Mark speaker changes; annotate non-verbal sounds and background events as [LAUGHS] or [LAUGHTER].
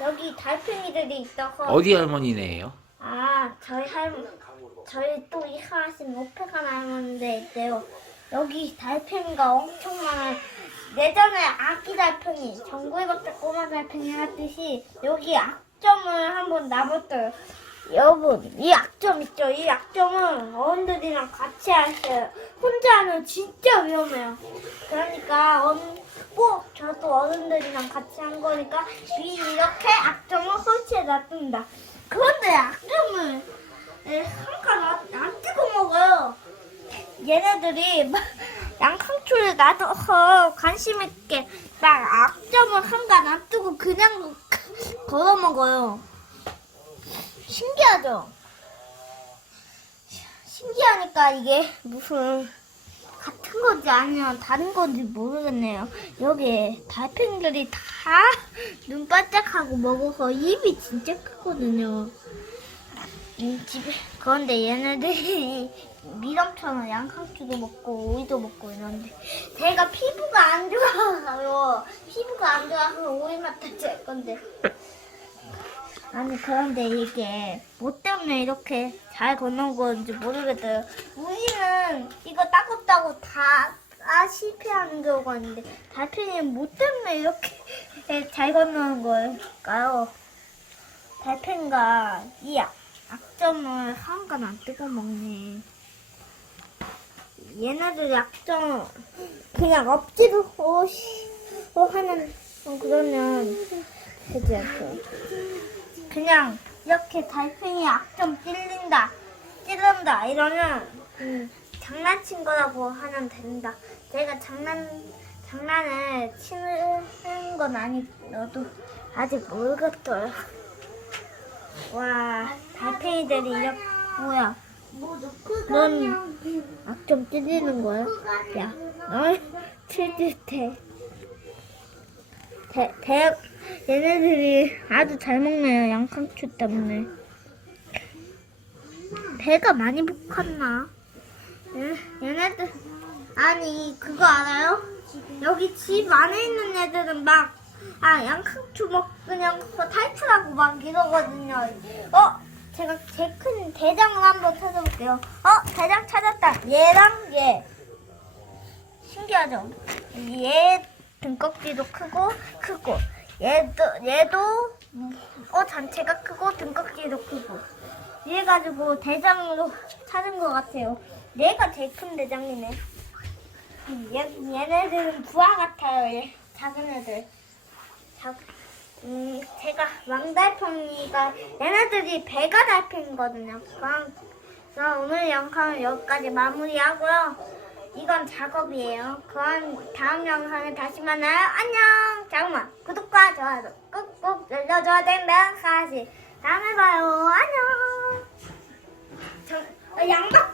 Speaker 1: 여기 달팽이들이 있어서
Speaker 2: 어디 할머니네요?
Speaker 1: 아 저희 할 저희 또 이사하신 오페간 할머니인데 있대요. 여기 달팽이가 엄청 많아요. 예전에 아기 달팽이, 전구이박자 꼬마 달팽이 하듯이 여기 악점을 한번 남았어요. 여러분, 이 악점 있죠? 이 악점은 어른들이랑 같이 하셔요. 혼자 하면 진짜 위험해요. 그러니까 어른, 꼭 저도 어른들이랑 같이 한 거니까 미리 이렇게 악점을 설치해 놨습니다. 그런데 악점을 에, 한칸 안 찍어 먹어요. 얘네들이 막 양상추를 놔둬서 관심 있게 막 악점을 한간 안 뜨고 그냥 걸어 먹어요. 신기하죠? 신기하니까 이게 무슨 같은 건지 아니면 다른 건지 모르겠네요. 여기 달팽이들이 다 눈 반짝하고 먹어서 입이 진짜 크거든요. 이 집에 그런데 얘네들이 [LAUGHS] 미럼처럼 양상추도 먹고 오이도 먹고 이러는데 제가 피부가 안 좋아서요 피부가 안 좋아서 오이 맛할 건데 아니 그런데 이게 뭐 때문에 이렇게 잘 걷는 건지 모르겠어요 우리는 이거 따갑다고 다, 다 실패하는 경우가 있는데 달팽이는 뭐 때문에 이렇게 [LAUGHS] 잘 걷는 걸까요? 달팽이가 이 악- 악점을 한간 안 뜨고 먹네. 얘네들 약점 그냥 억지로 하는 어, 그러면 되지 않고 그냥 이렇게 달팽이 악점 찔린다 찌른다 이러면 음, 장난친 거라고 하면 된다. 제가 장난 장난을 치는 건 아니어도 아직 모르겠어요. 와 달팽이들이 이렇게 뭐야? 넌 악점 찔리는 거야? 야, 널 칠듯해. 대, 대, 얘네들이 아주 잘 먹네요, 양상추 때문에. 배가 많이 고팠나? 얘, 얘네들, 아니, 그거 알아요? 여기 집 안에 있는 애들은 막, 아, 양상추 먹으냥 탈출하고 막 이러거든요. 어? 제가 제 큰 대장을 한번 찾아볼게요. 어? 대장 찾았다. 얘랑 얘. 신기하죠? 얘 등껍질도 크고, 크고. 얘도, 얘도, 어, 전체가 크고, 등껍질도 크고. 이래 가지고 대장으로 찾은 것 같아요. 얘가 제일 큰 대장이네. 얘, 얘네들은 부하 같아요. 얘. 작은 애들. 작, 음, 제가 왕달팽이가 얘네들이 배가 달팽이거든요. 그럼 오늘 영상은 여기까지 마무리하고요. 이건 작업이에요. 그럼 다음 영상에 다시 만나요. 안녕. 잠깐만. 구독과 좋아요 꾹꾹 눌러줘야 된다. 사실 다음에 봐요. 안녕. 어, 양박.